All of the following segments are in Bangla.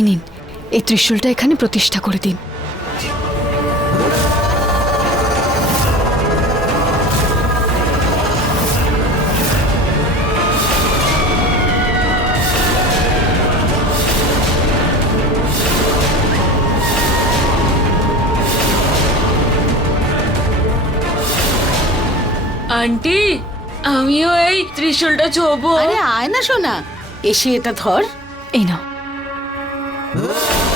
এই নিন এই ত্রিশূলটা এখানে প্রতিষ্ঠা করে দিন। আন্টি আমিও এই ত্রিশূলটা ছোবো। আরে আয় না শোনা এসে এটা ধর। এই নাও। Ugh!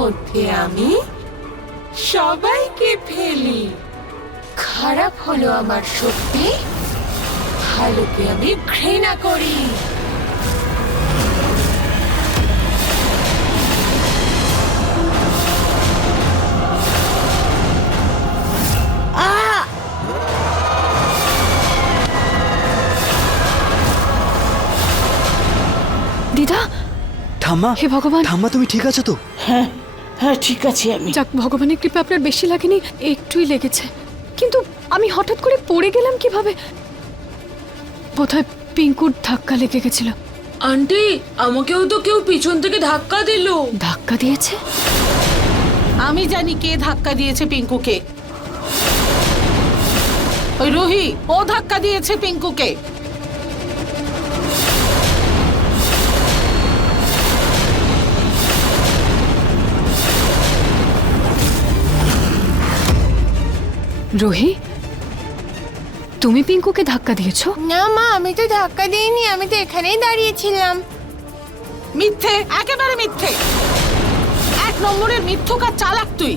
মধ্যে আমি সবাইকে ফেলি। খারাপ হলো আমার শক্তি ভালোকে আমি ঘৃণা করি। দিদা ঠাম্মা হে ভগবান। ঠাম্মা তুমি ঠিক আছো তো? হ্যাঁ। হ্যাঁ ঠিক আছে আমি। যাক ভগবানের কৃপা আপনার বেশি লাগেনি একটুই লেগেছে। কিন্তু আমি হঠাৎ করে পড়ে গেলাম কীভাবে? বোধহয় পিঙ্কুর ধাক্কা লেগে গেছিল। আন্টি আমাকেও তো কেউ পিছন থেকে ধাক্কা দিল। ধাক্কা দিয়েছে? আমি জানি কে ধাক্কা দিয়েছে পিঙ্কুকে। ওই রুহি ও ধাক্কা দিয়েছে পিঙ্কুকে। রোহি তুমি পিঙ্কুকে ধাক্কা দিয়েছ? না মা আমি তো ধাক্কা দিইনি আমি তো এখানেই দাঁড়িয়েছিলাম। মিথ্যে একেবারে মিথ্যে। এক নম্বরের মিথ্যুকার চালাক তুই।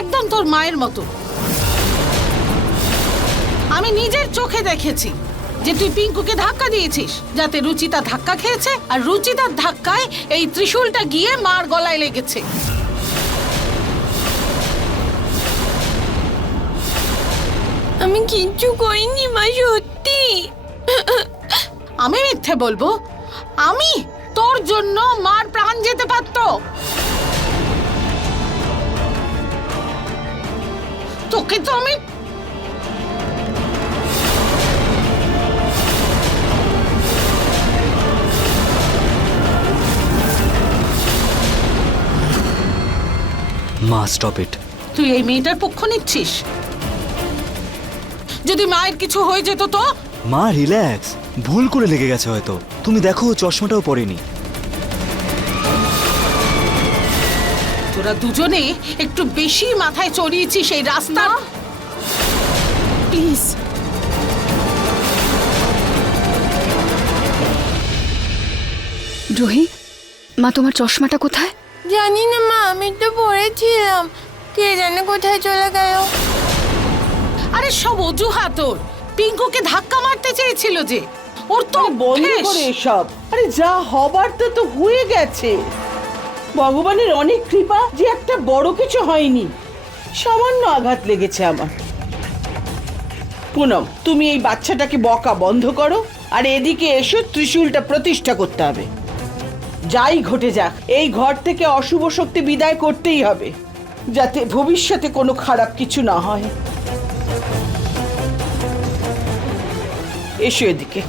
একদম তোর মায়ের মতো। আমি নিজের চোখে দেখেছি যে তুই পিঙ্কুকে ধাক্কা দিয়েছিস যাতে রুচিতা ধাক্কা খেয়েছে আর রুচিতার ধাক্কায় এই ত্রিশূলটা গিয়ে মার গলায় লেগেছে। আমি কিচ্ছু করিনি মা সত্যি। আমি মিথ্যে বলব? আমি তোর জন্য মার প্রাণ যেতে পারতো। তোকে তো আমি মা স্টপ ইট। তুই এই মেয়েটার পক্ষ নিচ্ছিস? যদি মায়ের কিছু হয়ে যেত তো? মা রিল্যাক্স ভুল করে লেগে গেছে হয়তো। তুমি দেখো চশমাটাও পড়েনি তোরা দুজনে একটু বেশি মাথায় চড়িয়েছিস এই রাস্তা প্লিজ রোহি মা তোমার চশমাটা কোথায়? জানি না মা আমি তো পড়েছিলাম। কে জানে কোথায় চলে গেল। আরে সব অজুহাত ওর পিঙ্কুকে ধাক্কা মারতে চেয়েছিল যে। ওর তো বন্ধ অভ্যেস। করে এসব। আরে যা হবার তো তো হয়ে গেছে। ভগবানের অনেক কৃপা যে একটা বড় কিছু হয়নি। সামান্য আঘাত লেগেছে আমার। পুনম তুমি এই বাচ্চাটাকে বকা বন্ধ করো আর এদিকে এসো ত্রিশূলটা প্রতিষ্ঠা করতে হবে। যাই ঘটে যাক এই ঘর থেকে অশুভ শক্তি বিদায় করতেই হবে যাতে ভবিষ্যতে কোনো খারাপ কিছু না হয়। এসো এদিকে।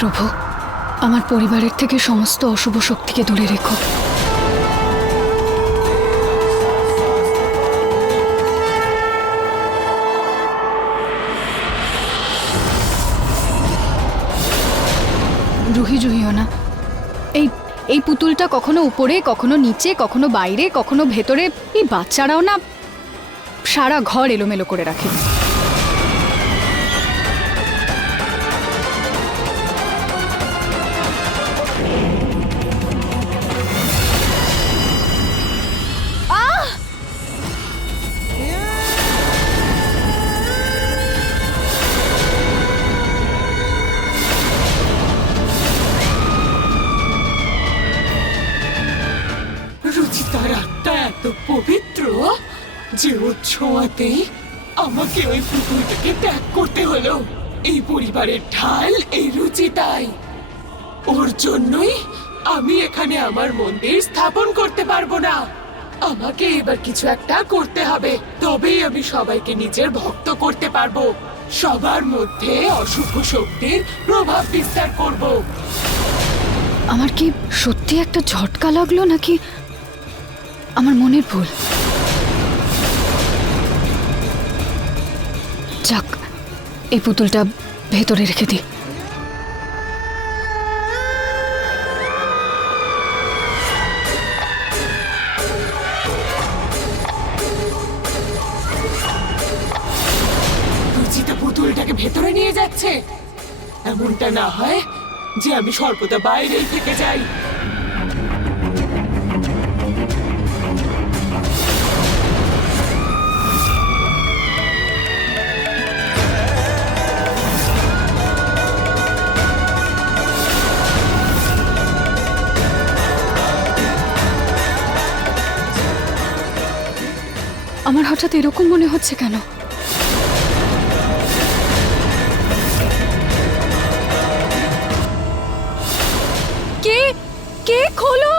প্রভু, আমার পরিবারের থেকে সমস্ত অশুভ শক্তিকে দূরে রেখো। রুহি জুহিও না। এই এই পুতুলটা কখনো উপরে, কখনো নিচে, কখনো বাইরে, কখনো ভেতরে, এই বাচ্চারাও না সারা ঘর এলোমেলো করে রাখে। যে ওর ছোঁয়াতেই আমাকে ওই পুকুরটাকে ত্যাগ করতে হলো। এই পরিবারের ঢাল, এই রুচি তাই। ওর জন্যই আমি এখানে আমার মন্দির স্থাপন করতে পারব না। আমাকে এবার কিছু একটা করতে হবে। তবেই আমি সবাইকে নিজের ভক্ত করতে পারব। সবার মধ্যে অশুভ শক্তির প্রভাব বিস্তার করব। আমার কি সত্যি একটা ঝটকা লাগল নাকি? আমার মনের ভুল। যাক, এই পুতুলটা ভেতরে রেখে দিই। পুতুলটাকে ভেতরে নিয়ে যাচ্ছে। এমনটা না হয় যে আমি সর্বদা বাইরেই থেকে যাই। হঠাৎ এরকম মনে হচ্ছে কেন? কে? কে খোলো?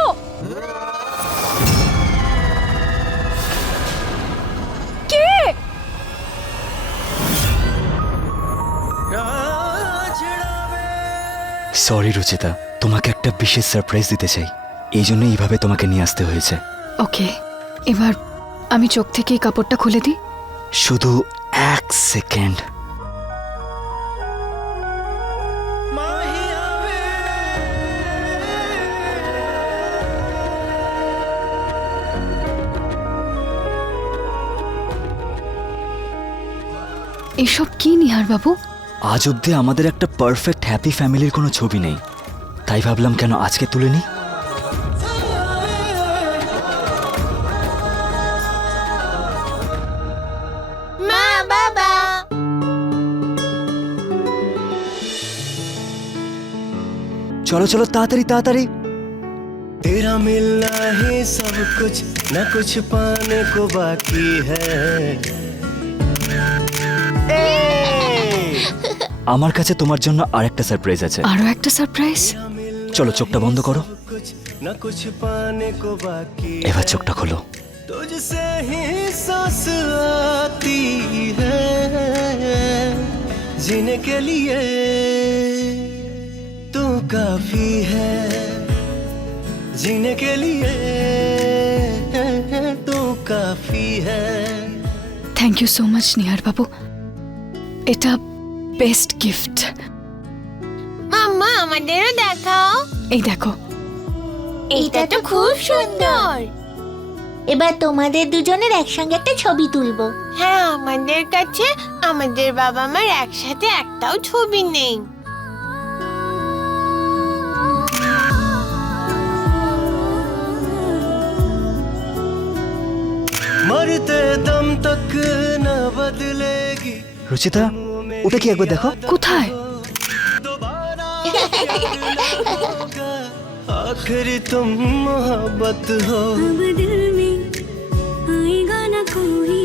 কে? সরি রুচিতা তোমাকে একটা বিশেষ সারপ্রাইজ দিতে চাই। এই জন্য এইভাবে তোমাকে নিয়ে আসতে হয়েছে। ওকে এবার আমি চোখ থেকে এই কাপড়টা খুলে দিই। শুধু এক সেকেন্ড। এসব কি নিহার বাবু? আজ অবধি আমাদের একটা পারফেক্ট হ্যাপি ফ্যামিলির কোনো ছবি নেই। তাই ভাবলাম কেন আজকে তুলে নি চলো চলো তাড়াতাড়ি তাড়াতাড়ি तेरा मिलना ही सब कुछ न कुछ पाने को बाकी है আমার কাছে তোমার জন্য আরেকটা সারপ্রাইজ আছে আরো একটা সারপ্রাইজ চলো চোখটা বন্ধ করো कुछ न कुछ पाने को बाकी এবার চোখটা খোলো तुझसे ही सांस आती है जीने के लिए तू काफी है जीने के लिए तो काफी है thank you so much Nihar বাবু এটা বেস্ট গিফট মাম্মা আমাদেরও দেখাও এই দেখো এটা তো খুব সুন্দর এবার তোমাদের দুজনের একসঙ্গে একটা ছবি তুলবো হ্যাঁ আমাদের কাছে আমাদের বাবা মার একসাথে একটাও ছবি নেই রুচিতা ওটা কি একবার দেখো কোথায় आखिर तुम मोहब्बत हो अब दिल में आएगा ना कोई